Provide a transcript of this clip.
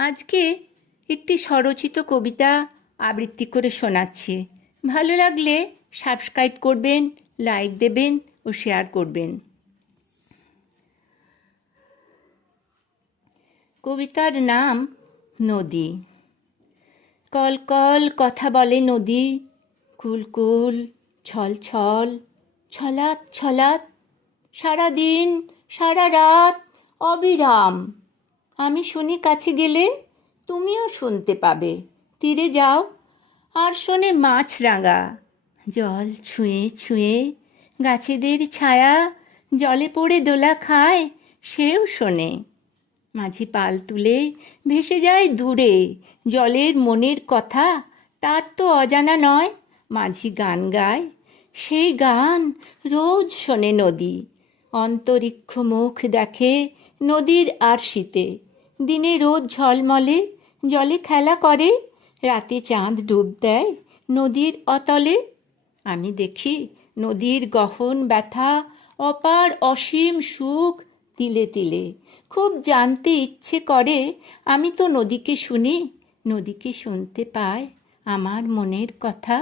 আজকে একটি স্বরচিত কবিতা আবৃত্তি করে শোনাচ্ছি। ভালো লাগলে সাবস্ক্রাইব করবেন, লাইক দেবেন ও শেয়ার করবেন। কবিতার নাম নদী। কল কল কথা বলে নদী, কুল কুল ছল ছল ছলাৎ ছলাৎ, সারাদিন সারা রাত অবিরাম। আমি শুনি কাছে গেলে তুমিও শুনতে পাবে। তীরে যাও আর শোনে মাছরাঙা, জল ছুঁয়ে ছুঁয়ে গাছেদের ছায়া জলে পড়ে দোলা খায়, সেও শোনে। মাঝি পাল তুলে ভেসে যায় দূরে, জলের মনের কথা তার তো অজানা নয়। মাঝি গান গায়, সেই গান রোজ শোনে নদী। অন্তরিক্ষ মুখ দেখে নদীর আরশিতে, দিনে রোদ ঝলমলে জলে খেলা করে, রাতে চাঁদ ডুব দেয় নদীর অতলে। আমি দেখি নদীর গহন ব্যথা, অপার অসীম সুখ তিলে তিলে। খুব জানতে ইচ্ছে করে, আমি তো নদীকে শুনি, নদীকে শুনতে পাই আমার মনের কথা।